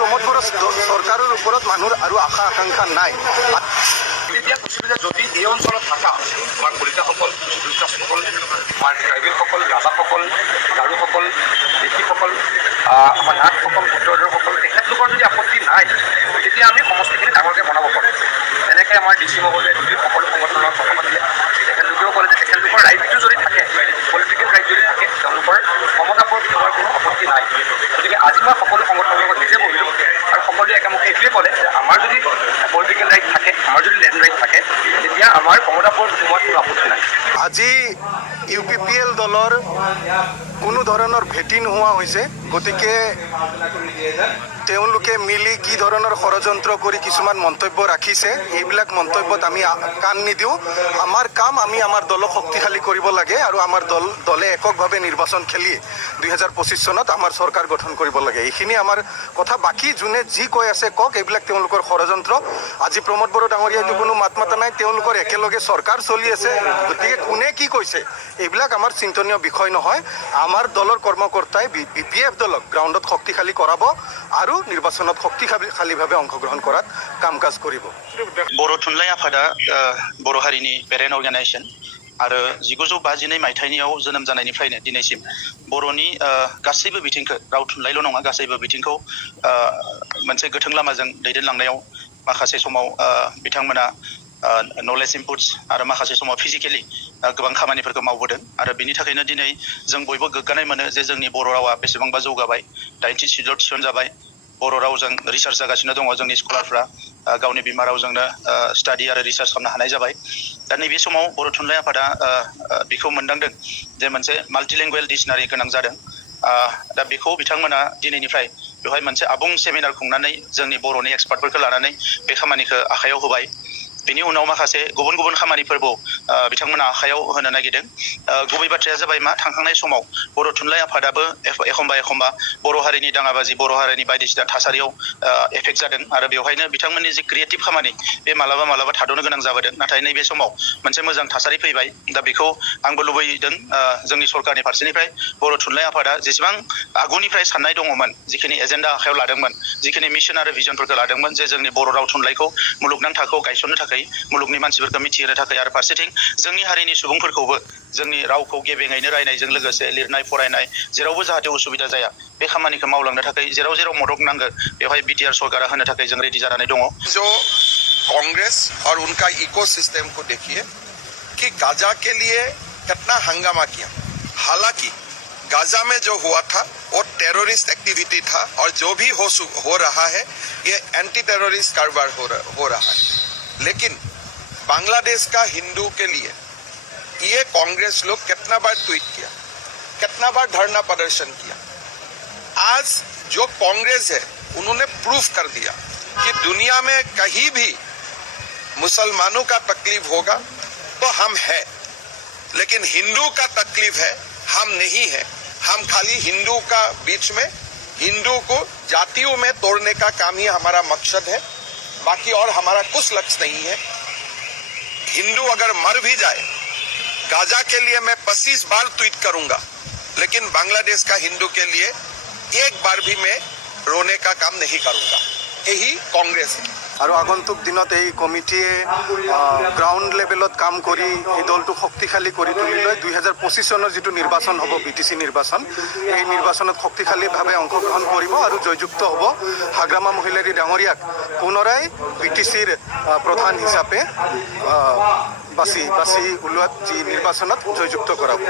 প্ৰমোদ বড়ো চৰকাৰৰ ওপৰত মানুহৰ আৰু আশা আকাংক্ষা নাই। এতিয়া কৈছিলোঁ যে যদি এই অঞ্চলত থকা আমাৰ কলিতাসকল, দুৰ্গাসকল, আমাৰ ট্ৰাইবেলসকল, ৰাভাসকল, গাৰোসকল, দেশীসকল, আমাৰ নাথসকল, উত্তৰসকল, তেখেতলোকৰ যদি আপত্তি নাই তেতিয়া আমি সমষ্টিখিনি ডাঙৰকৈ বনাব পাৰোঁ। তেনেকৈ আমাৰ ডি চি মহোদয়ে সকলো সংগঠনৰ কথা পাতিলে, তেখেতলোকেও ক'লে যে তেখেতলোকৰ ৰাইটটো যদি থাকে, পলিটিকেল ৰাইট যদি থাকে, তেওঁলোকৰ ক্ষমতাপৰ বিষয়ৰ কোনো আপত্তি নাই। গতিকে আজি মই সকলো সংগঠনৰ লগত নিজে বহিলোঁ আৰু সকলোৱে একেমুখে এইটোৱে ক'লে যে আমাৰ যদি পলিটিকেল ৰাইট থাকে, আমাৰ যদি লেণ্ড ৰাইট থাকে, তেতিয়া আমাৰ ক্ষমতাপৰ বিষয়ত কোনো আপত্তি নাই। আজি UPPL দলৰ কোনো ধৰণৰ ভেটি নোহোৱা হৈছে। গতিকে তেওঁলোকে মিলি কি ধৰণৰ ষড়যন্ত্ৰ কৰি কিছুমান মন্তব্য ৰাখিছে, এইবিলাক মন্তব্যত আমি কাণ নিদিওঁ। আমাৰ কাম, আমি আমাৰ দলক শক্তিশালী কৰিব লাগে আৰু আমাৰ দলে এককভাৱে নিৰ্বাচন খেলি 2025 চনত আমাৰ চৰকাৰ গঠন কৰিব লাগে। এইখিনি আমাৰ কথা। বাকী যোনে যি কৈ আছে কওক, এইবিলাক তেওঁলোকৰ ষড়যন্ত্ৰ। আজি প্ৰমোদ বড়ো ডাঙৰীয়াইতো কোনো মাত মাতা নাই, তেওঁলোকৰ একেলগে চৰকাৰ চলি আছে। গতিকে কোনে কি কৈছে এইবিলাক আমাৰ চিন্তনীয় বিষয় নহয়। আমাৰ দলৰ কৰ্মকৰ্তাই BPF দলক গ্ৰাউণ্ডত শক্তিশালী কৰাব আৰু নিৰ্বাচনত শক্তিশালীভাৱে অংশগ্ৰহণ কৰাত কাম কাজ কৰিব। बर' थुनलाइ आफादा बर' हारिनि पेरेन्ट अर्गेनाइजेसन आरो 1952 मायथाइयाव जोनोम जानायनिफ्रायनो दिनैसिम बर'नि गासैबो बिथिंखौ, राव थुनलाइल' नङा, गासैबो बिथिंखौ मोनसे गोथों लामाजों दैदेनलांनायाव माखासे समाव बिथांमोना नलेज इनपुट्स आरो माखासे समाव फिजिकेलि गोबां खामानिफोरखौ मावबोदों आरो बिनि थाखायनो दिनै जों बयबो गोग्गानाय मोनो जे जोंनि बर' रावा बेसेबांबा जौगाबाय, 80 सिटआव थिसनजाबाय, बर' रावजों रिसार्च जागासिनो दङ। जोंनि स्कलारफ्रा गावनि बिमा रावजोंनो स्टाडि आरो रिसार्च खालामनो हानाय जाबाय। दा नैबे समाव बर' थुनलाइ आफादा बेखौ मोनदांदों जे मोनसे माल्टिलेंगुवेल डिक्सनारि गोनां जादों। दा बेखौ बिथांमोना दिनैनिफ्राय बेवहाय मोनसे आबुं सेमिनार खुंनानै जोंनि बर'नि एक्सपार्टफोरखौ लानानै बे खामानिखौ आखायाव होबाय। बिनि उनाव माखासे गुबुन गुबुन खामानिफोरबो बिथांमोना आखायाव होनो नागिरदों। गुबै बाथ्राया जाबाय मा, थांखांनाय समाव बर' थुनलाइ आफादाबो एखमबा बर' हारिनि दाङाबाजि, बर' हारिनि बायदिसिना थासारियाव एफेक्ट जादों आरो बेवहायनो बिथांमोननि जे क्रिएटिभ खामानि बे मालाबा थाद'नो गोनां जाबोदों। नाथाय नैबे समाव मोनसे मोजां थासारि फैबाय। दा बेखौ आंबो लुबैदों जोंनि सरकारनि फारसेनिफ्राय बर' थुनलाइ आफादा जेसेबां आगुनिफ्राय साननाय दङमोन, जिखिनि एजेन्डा आखायाव लादोंमोन, जिखिनि मिशन आरो भिजनफोरखौ लादोंमोन जे जोंनि बर' राव थुनलाइखौ मुलुगनां थाखोआव गायसननो थाखाय, मुलुगनि मानसिफोरखौ मिथिहोनो थाखाय आरो फारसेथिं जोंनि हारिनि सुबुंफोरखौबो जोंनि रावखौ गेबेङैनो रायनायजों लोगोसे लिरनाय फरायनाय जेरावबो जाहाथे उसुबिदा जाया बे खामानिखौ मावलांनो थाखाय जेराव मदद नांगौ बेवहाय BTR सरकारा होनो थाखाय जों रेडि जानानै दङ। जो कांग्रेस और उनका इकोसिस्टम को देखिए कि गाजा के लिए कितना हंगामा किया। हालांकि गाजा में जो हुआ था वो टेररिस्ट एक्टिविटी था और जो भी हो रहा है ये एंटी टेररिस्ट कारोबार हो रहा है। लेकिन बांग्लादेश का हिंदू के लिए ये कांग्रेस लोग कितना बार ट्वीट किया, कितना बार धरना प्रदर्शन किया। आज जो कांग्रेस है उन्होंने प्रूफ कर दिया कि दुनिया में कहीं भी मुसलमानों का तकलीफ होगा तो हम है, लेकिन हिंदू का तकलीफ है हम नहीं है। हम खाली हिंदू का बीच में, हिंदू को जातियों में तोड़ने का काम ही हमारा मकसद है, बाकी और हमारा कुछ लक्ष्य नहीं है। हिंदू अगर मर भी जाए, गाजा के लिए मैं 25 बार ट्वीट करूंगा, लेकिन बांग्लादेश का हिंदू के लिए एक बार भी मैं रोने का काम नहीं करूंगा। यही कांग्रेस है। আৰু আগন্তুক দিনত এই কমিটিয়ে গ্ৰাউণ্ড লেভেলত কাম কৰি এই দলটো শক্তিশালী কৰি তুলি লৈ 2025 চনৰ যিটো নিৰ্বাচন হ'ব, BTC নিৰ্বাচন, এই নিৰ্বাচনত শক্তিশালীভাৱে অংশগ্ৰহণ কৰিব আৰু জয়যুক্ত হ'ব। হাগ্ৰামা মহিলাৰী ডাঙৰীয়াক পুনৰাই BTCৰ প্ৰধান হিচাপে বাছি ওলোৱাত যি নিৰ্বাচনত জয়যুক্ত কৰাব।